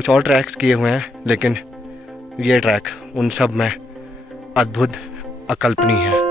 कुछ और ट्रैक्स किए हुए हैं, लेकिन ये ट्रैक उन सब में अद्भुत, अकल्पनीय है।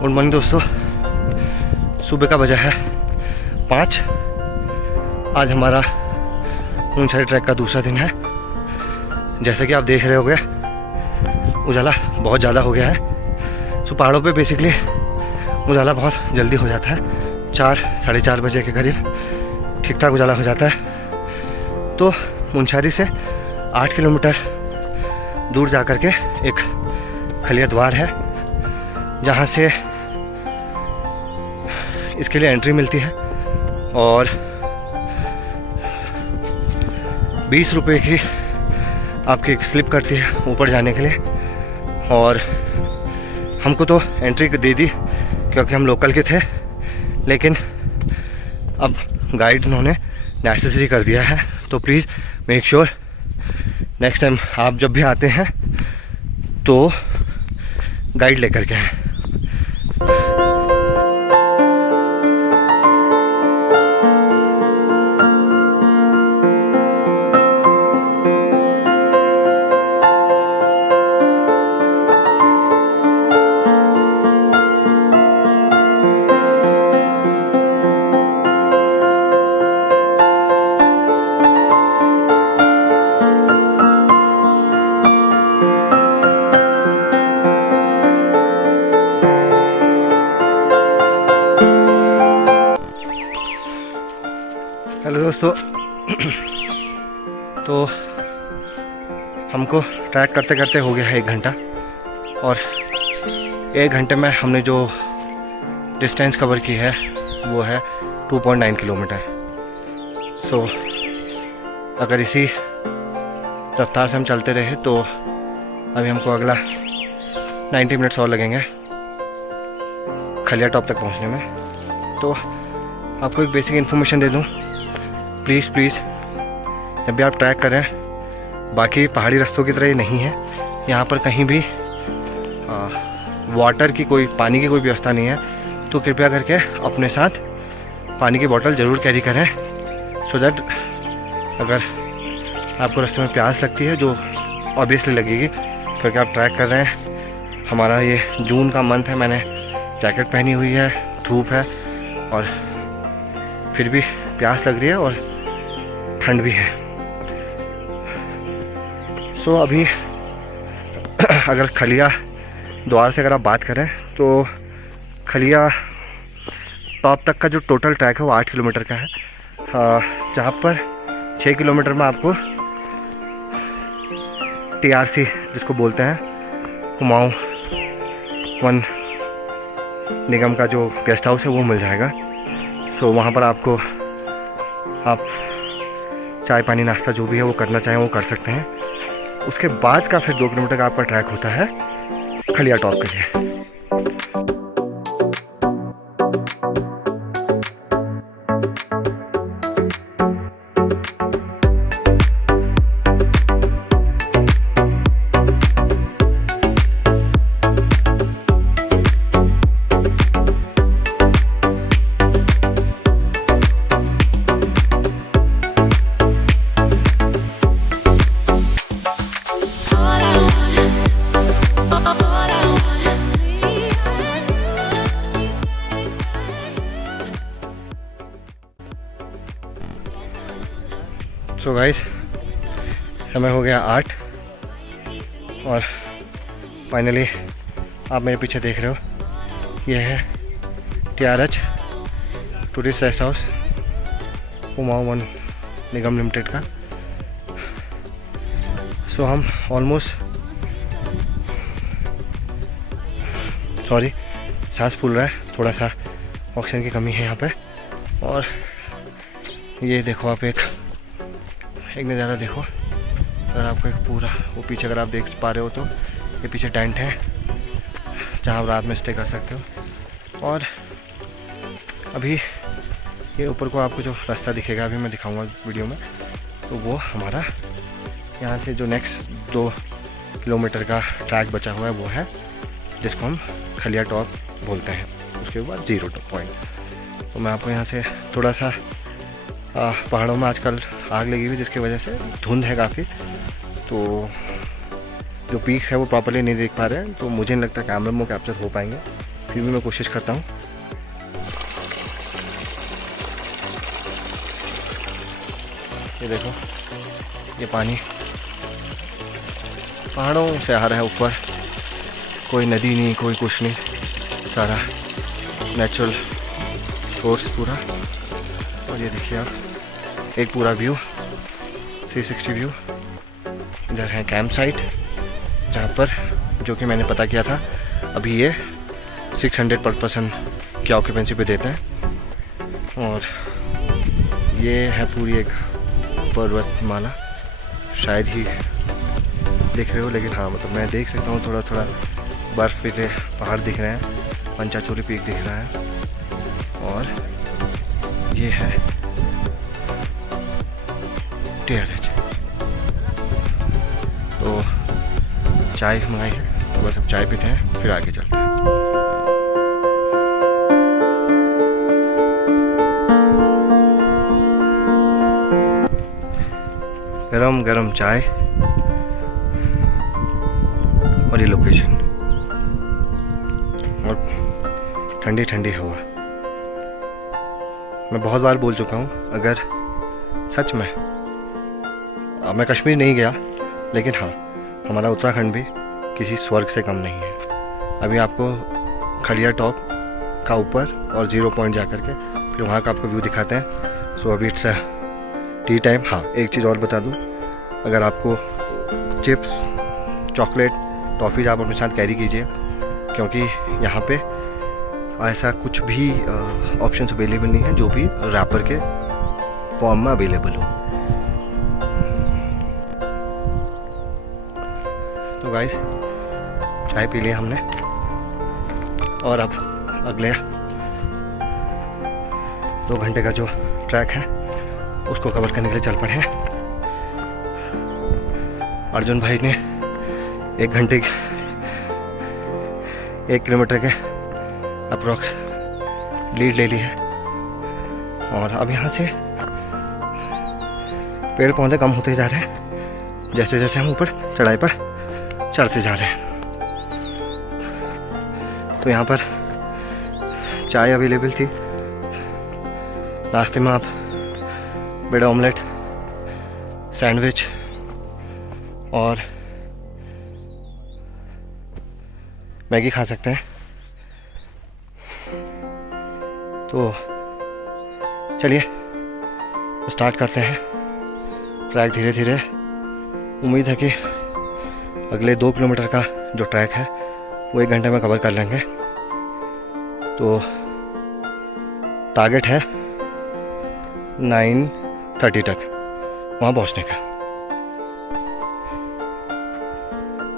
गुड मॉर्निंग दोस्तों, सुबह का बजा है 5। आज हमारा मुनस्यारी ट्रैक का दूसरा दिन है। जैसे कि आप देख रहे होंगे, उजाला बहुत ज़्यादा हो गया है। सो पहाड़ों पे बेसिकली उजाला बहुत जल्दी हो जाता है, 4 साढ़े 4 बजे के करीब ठीक ठाक उजाला हो जाता है। तो मुनस्यारी से 8 किलोमीटर दूर जा कर के एक खलिया द्वार है, जहाँ से इसके लिए एंट्री मिलती है और 20 रुपये की आपकी एक स्लिप करती है ऊपर जाने के लिए। और हमको तो एंट्री दे दी क्योंकि हम लोकल के थे, लेकिन अब गाइड उन्होंने नेसेसरी कर दिया है। तो please make sure next time आप जब भी आते हैं तो गाइड लेकर के आएं। हेलो दोस्तों, तो हमको ट्रैक करते करते हो गया है 1 घंटा, और 1 घंटे में हमने जो डिस्टेंस कवर की है वो है 2.9 किलोमीटर। सो अगर इसी रफ्तार से हम चलते रहे तो अभी हमको अगला 90 मिनट्स और लगेंगे खलिया टॉप तक पहुंचने में। तो आपको एक बेसिक इन्फॉर्मेशन दे दूं, प्लीज़ जब भी आप ट्रैक करें, बाकी पहाड़ी रास्तों की तरह ये नहीं है। यहाँ पर कहीं भी वाटर की पानी की कोई व्यवस्था नहीं है। तो कृपया करके अपने साथ पानी की बोतल ज़रूर कैरी करें, सो दैट अगर आपको रास्ते में प्यास लगती है, जो ऑब्वियसली लगेगी क्योंकि आप ट्रैक कर रहे हैं। हमारा ये जून का मंथ है, मैंने जैकेट पहनी हुई है, धूप है और फिर भी प्यास लग रही है और ठंड भी है। सो अभी अगर खलिया द्वार से अगर आप बात करें तो खलिया टॉप तक का जो टोटल ट्रैक है वो 8 किलोमीटर का है, जहाँ पर 6 किलोमीटर में आपको TRC जिसको बोलते हैं, कुमाऊं वन निगम का जो गेस्ट हाउस है वो मिल जाएगा। सो वहाँ पर आपको आप चाय पानी नाश्ता जो भी है वो करना चाहें वो कर सकते हैं। उसके बाद का फिर 2 किलोमीटर का आपका ट्रैक होता है खलिया टॉप के लिए। सो गाइस, समय हो गया 8 और फाइनली आप मेरे पीछे देख रहे हो, यह है TRH tourist rest house Kumaon वन निगम लिमिटेड का। सो हम ऑलमोस्ट, सॉरी सांस फूल रहा है, थोड़ा सा ऑक्सीजन की कमी है यहाँ पे। और ये देखो आप एक नज़ारा देखो, अगर आपको एक पूरा वो पीछे अगर आप देख पा रहे हो तो ये पीछे टेंट है जहाँ आप रात में स्टे कर सकते हो। और अभी ये ऊपर को आपको जो रास्ता दिखेगा अभी मैं दिखाऊंगा वीडियो में, तो वो हमारा यहाँ से जो नेक्स्ट 2 किलोमीटर का ट्रैक बचा हुआ है वो है, जिसको हम खलिया टॉप बोलते हैं। उसके बाद 0 पॉइंट। तो मैं आपको यहाँ से थोड़ा सा पहाड़ों में आजकल आग लगी हुई जिसकी वजह से धुंध है काफ़ी, तो जो पीक्स है वो प्रॉपर्ली नहीं देख पा रहे हैं, तो मुझे नहीं लगता कैमरा में कैप्चर हो पाएंगे, फिर भी मैं कोशिश करता हूँ। ये देखो ये पानी पहाड़ों से आ रहा है ऊपर, कोई नदी नहीं कोई कुछ नहीं, सारा नेचुरल सोर्स पूरा। और ये देखिए आप एक पूरा व्यू 360 व्यू। इधर है कैंप साइट जहाँ पर, जो कि मैंने पता किया था, अभी ये 600 पर पर्सन की ऑक्यूपेंसी पे देते हैं। और ये है पूरी एक पर्वतमाला, शायद ही देख रहे हो, लेकिन हाँ मतलब मैं देख सकता हूँ थोड़ा थोड़ा बर्फ़ पे पहाड़ दिख रहे हैं, पंचाचोली पीक दिख रहा है। और ये है TRH। तो चाय मंगाई है, तो बस अब चाय पीते हैं फिर आगे चलते हैं। गरम गरम चाय और ये लोकेशन और ठंडी ठंडी हवा। मैं बहुत बार बोल चुका हूँ, अगर सच में मैं कश्मीर नहीं गया, लेकिन हाँ हमारा उत्तराखंड भी किसी स्वर्ग से कम नहीं है। अभी आपको खलिया टॉप का ऊपर और 0 पॉइंट जा कर के फिर वहाँ का आपको व्यू दिखाते हैं। सो अभी इट्स टी टाइम। हाँ एक चीज़ और बता दूँ, अगर आपको चिप्स चॉकलेट टॉफ़ीज आप अपने साथ कैरी कीजिए, क्योंकि यहाँ पे ऐसा कुछ भी ऑप्शंस अवेलेबल नहीं है जो भी रैपर के फॉर्म में अवेलेबल हो। तो गाइस चाय पी लिया हमने और अब अगले 2 घंटे का जो ट्रैक है उसको कवर करने के लिए चल पड़े हैं। अर्जुन भाई ने 1 घंटे 1 किलोमीटर के अप्रॉक्स लीड ले ली है। और अब यहाँ से पेड़ पौधे कम होते जा रहे हैं जैसे जैसे हम ऊपर चढ़ाई पर चढ़ते जा रहे हैं। तो यहाँ पर चाय अवेलेबल थी, नाश्ते में आप ब्रेड ऑमलेट, सैंडविच और मैगी खा सकते हैं। तो चलिए स्टार्ट करते हैं ट्रैक धीरे धीरे। उम्मीद है कि अगले 2 किलोमीटर का जो ट्रैक है वो 1 घंटे में कवर कर लेंगे। तो टारगेट है 9:30 तक वहाँ पहुँचने का।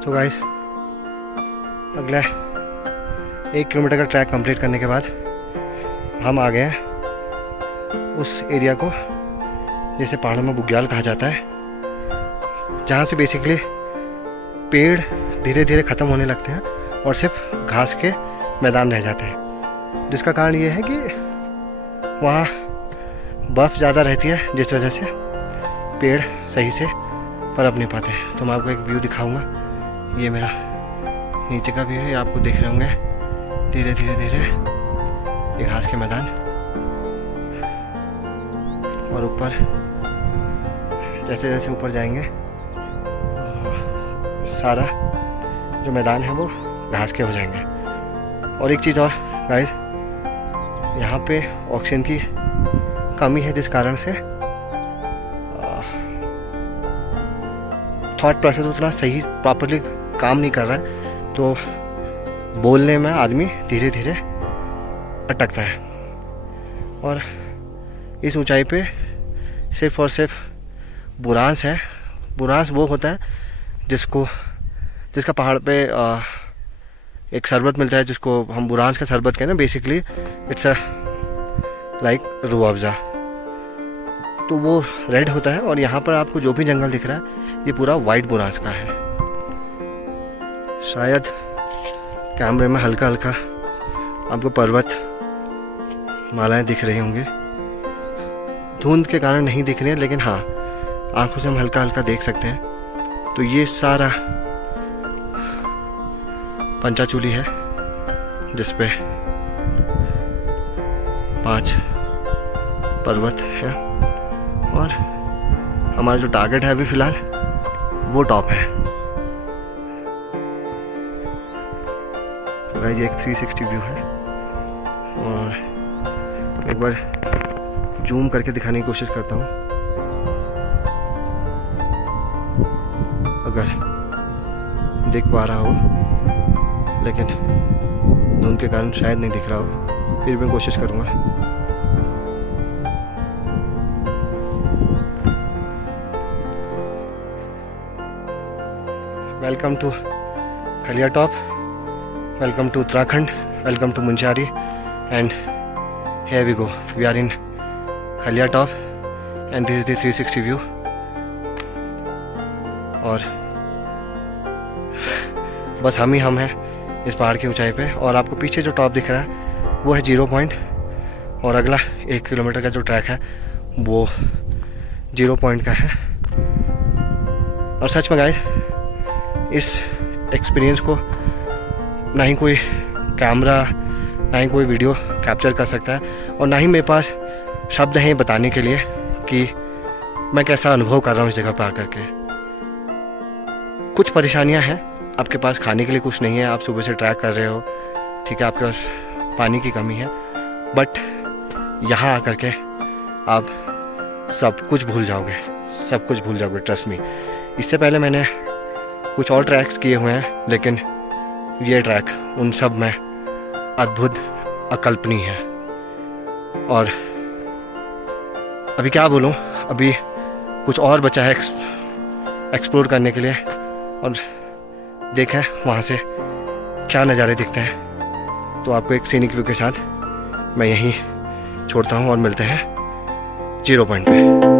तो गाइस अगला 1 किलोमीटर का ट्रैक कंप्लीट करने के बाद हम आ गए हैं उस एरिया को जिसे पहाड़ों में बुग्याल कहा जाता है, जहाँ से बेसिकली पेड़ धीरे धीरे ख़त्म होने लगते हैं और सिर्फ घास के मैदान रह जाते हैं। जिसका कारण ये है कि वहाँ बर्फ़ ज़्यादा रहती है, जिस वजह से पेड़ सही से पनप नहीं पाते। तो मैं आपको एक व्यू दिखाऊंगा। ये मेरा नीचे का व्यू है, आपको देख रहे होंगे धीरे धीरे धीरे ये घास के मैदान, और ऊपर जैसे जैसे ऊपर जाएंगे सारा जो मैदान है वो घास के हो जाएंगे। और एक चीज़ और गाइस, यहाँ पे ऑक्सीजन की कमी है, जिस कारण से थॉट प्रोसेस उतना सही प्रॉपरली काम नहीं कर रहा है, तो बोलने में आदमी धीरे धीरे अटकता है। और इस ऊंचाई पे सिर्फ और सिर्फ बुरांस है। बुरांस वो होता है जिसका पहाड़ पे एक शरबत मिलता है, जिसको हम बुरांस का शरबत कहते हैं। Basically it's a like Rooh Afza, तो वो रेड होता है। और यहाँ पर आपको जो भी जंगल दिख रहा है ये पूरा वाइट बुरांस का है। शायद कैमरे में हल्का हल्का आपको पर्वत मालाएं दिख रही होंगी, धुंध के कारण नहीं दिख रही है, लेकिन हाँ आंखों से हम हल्का हल्का देख सकते हैं। तो ये सारा पंचाचूली है जिसपे 5 पर्वत है, और हमारा जो टारगेट है अभी फिलहाल वो टॉप है। तो गाइस ये एक 360 व्यू है, और एक बार जूम करके दिखाने की कोशिश करता हूँ। अगर दिख पा रहा हो, लेकिन धुंध के कारण शायद नहीं दिख रहा हो, फिर भी मैं कोशिश करूँगा। Welcome to Khalia top, welcome to Uttarakhand, welcome to Munsiyari, and here we go, we are in Khalia top and this is the 360 view. और बस हम ही हम हैं इस पहाड़ की ऊंचाई पे, और आपको पीछे जो टॉप दिख रहा है वो है 0 पॉइंट, और अगला 1 किलोमीटर का जो ट्रैक है वो 0 पॉइंट का है। और सच में गाइस इस एक्सपीरियंस को ना ही कोई कैमरा ना ही कोई वीडियो कैप्चर कर सकता है, और ना ही मेरे पास शब्द हैं बताने के लिए कि मैं कैसा अनुभव कर रहा हूँ इस जगह पर आकर के। कुछ परेशानियाँ हैं, आपके पास खाने के लिए कुछ नहीं है, आप सुबह से ट्रैक कर रहे हो, ठीक है, आपके पास पानी की कमी है, बट यहाँ आकर के आप सब कुछ भूल जाओगे, सब कुछ भूल जाओगे, ट्रस्ट मी। इससे पहले मैंने कुछ और ट्रैक्स किए हुए हैं, लेकिन ये ट्रैक उन सब में अद्भुत अकल्पनीय है। और अभी क्या बोलूं, अभी कुछ और बचा है एक्सप्लोर करने के लिए, और देखें वहाँ से क्या नज़ारे दिखते हैं। तो आपको एक सीनिक व्यू के साथ मैं यहीं छोड़ता हूँ, और मिलते हैं 0 पॉइंट पे।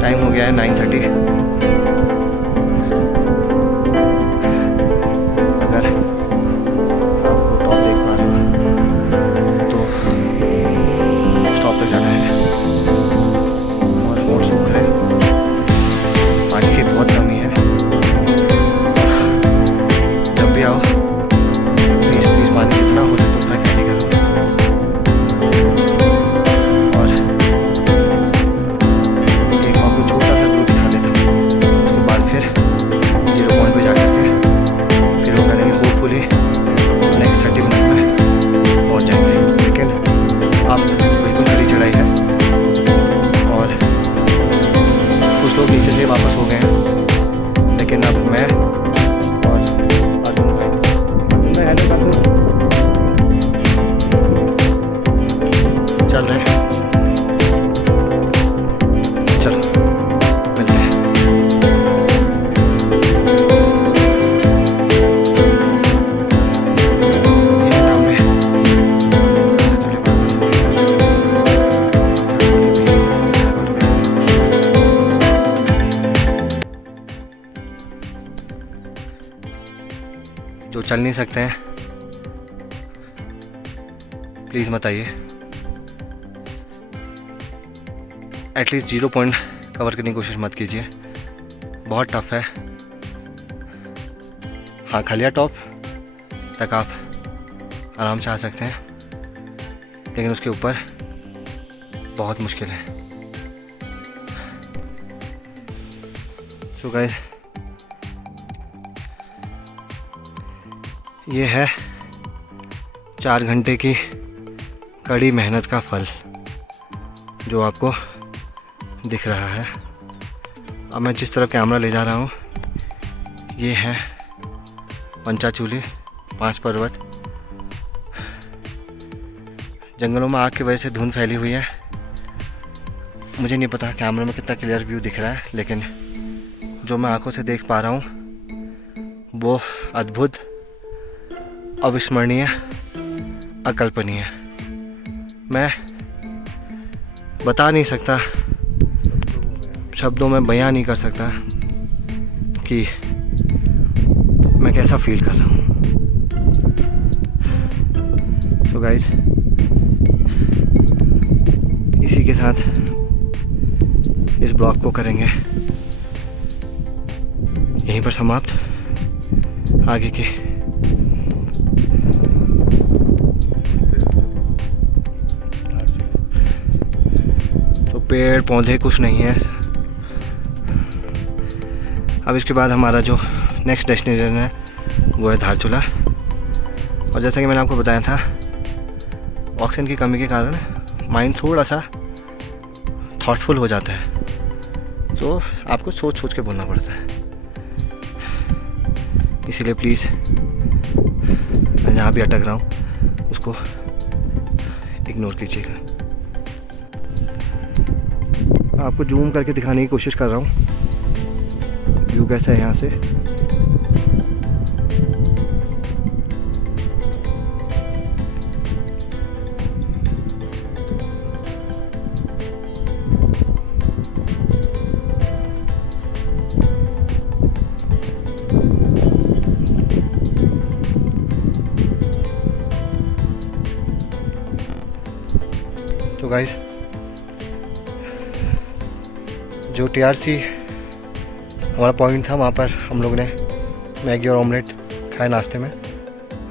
टाइम हो गया है 9:30। अगर आप टॉप देख पा रहे हो तो स्टॉप पे जाना है, और मोड़ सूख रहे हैं, पानी की बहुत कमी है। जब भी आओ प्लीज़ प्लीज़ पानी जितना हो सके उतना कैरी करो। नीचे से वापस हो गए हैं, लेकिन अब मैं और अर्जुन भाई, अर्जुन भाई चल रहे हैं। चलो मिलते हैं। जो चल नहीं सकते हैं, प्लीज़ मत आइए। एटलीस्ट 0 पॉइंट कवर करने की कोशिश मत कीजिए, बहुत टफ है। हाँ, खालिया टॉप तक आप आराम से आ सकते हैं, लेकिन उसके ऊपर बहुत मुश्किल है। सो गाइस, ये है 4 घंटे की कड़ी मेहनत का फल जो आपको दिख रहा है। अब मैं जिस तरफ कैमरा ले जा रहा हूँ, ये है पंचाचूली 5 पर्वत। जंगलों में आग की वजह से धुंध फैली हुई है। मुझे नहीं पता कैमरे में कितना क्लियर व्यू दिख रहा है, लेकिन जो मैं आंखों से देख पा रहा हूँ वो अद्भुत, अविस्मरणीय, अकल्पनीय। मैं बता नहीं सकता, शब्दों में बयां नहीं कर सकता कि मैं कैसा फील कर रहा हूँ। तो गाइस, इसी के साथ इस ब्लॉग को करेंगे यहीं पर समाप्त। आगे के तो पेड़ पौधे कुछ नहीं है। अब इसके बाद हमारा जो नेक्स्ट डेस्टिनेशन है वो है धारचूला। और जैसा कि मैंने आपको बताया था, ऑक्सीजन की कमी के कारण माइंड थोड़ा सा थॉटफुल हो जाता है, तो आपको सोच सोच के बोलना पड़ता है। इसीलिए प्लीज़ मैं जहाँ भी अटक रहा हूँ उसको इग्नोर कीजिएगा। आपको जूम करके दिखाने की कोशिश कर रहा हूँ व्यू कैसा है यहाँ से। तो गाइस, जो TRC हमारा पॉइंट था वहाँ पर हम लोग ने मैगी और ऑमलेट खाए नाश्ते में,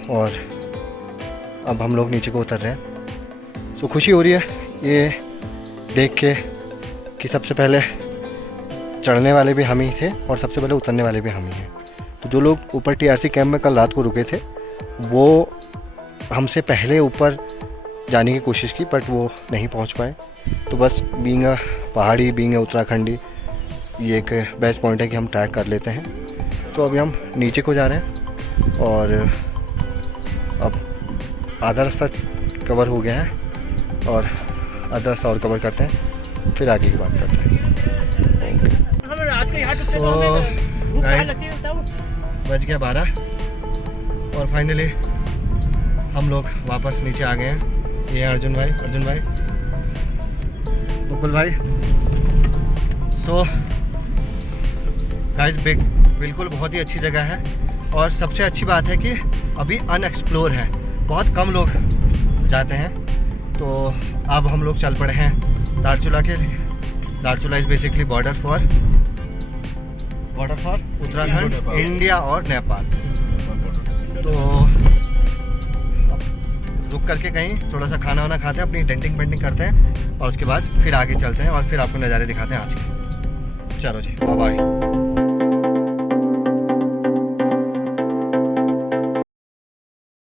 और अब हम लोग नीचे को उतर रहे हैं। तो खुशी हो रही है ये देख के कि सबसे पहले चढ़ने वाले भी हम ही थे और सबसे पहले उतरने वाले भी हम ही हैं। तो जो लोग ऊपर TRC कैंप में कल रात को रुके थे वो हमसे पहले ऊपर जाने की कोशिश की, बट वो नहीं पहुंच पाए। तो बस बीइंग अ पहाड़ी, बीइंग अ उत्तराखंडी, ये एक बेस्ट पॉइंट है कि हम ट्रैक कर लेते हैं। तो अभी हम नीचे को जा रहे हैं और अब आधा रास्ता कवर हो गया है और आधा रास्ता और कवर करते हैं, फिर आगे की बात करते हैं। बज गया 12 और फाइनली हम लोग वापस नीचे आ गए हैं। ये अर्जुन भाई, मुकुल भाई। सो गाइस, बिल्कुल बहुत ही अच्छी जगह है और सबसे अच्छी बात है कि अभी अनएक्सप्लोर है, बहुत कम लोग जाते हैं। तो अब हम लोग चल पड़े हैं धारचूला के लिए। Dharchula is basically border for Uttarakhand, India और नेपाल। तो रुक करके कहीं थोड़ा सा खाना वाना खाते हैं, अपनी डेंटिंग पेंटिंग करते हैं और उसके बाद फिर आगे चलते हैं और फिर आपको नज़ारे दिखाते हैं आज के। चलो जी, बाय बाय।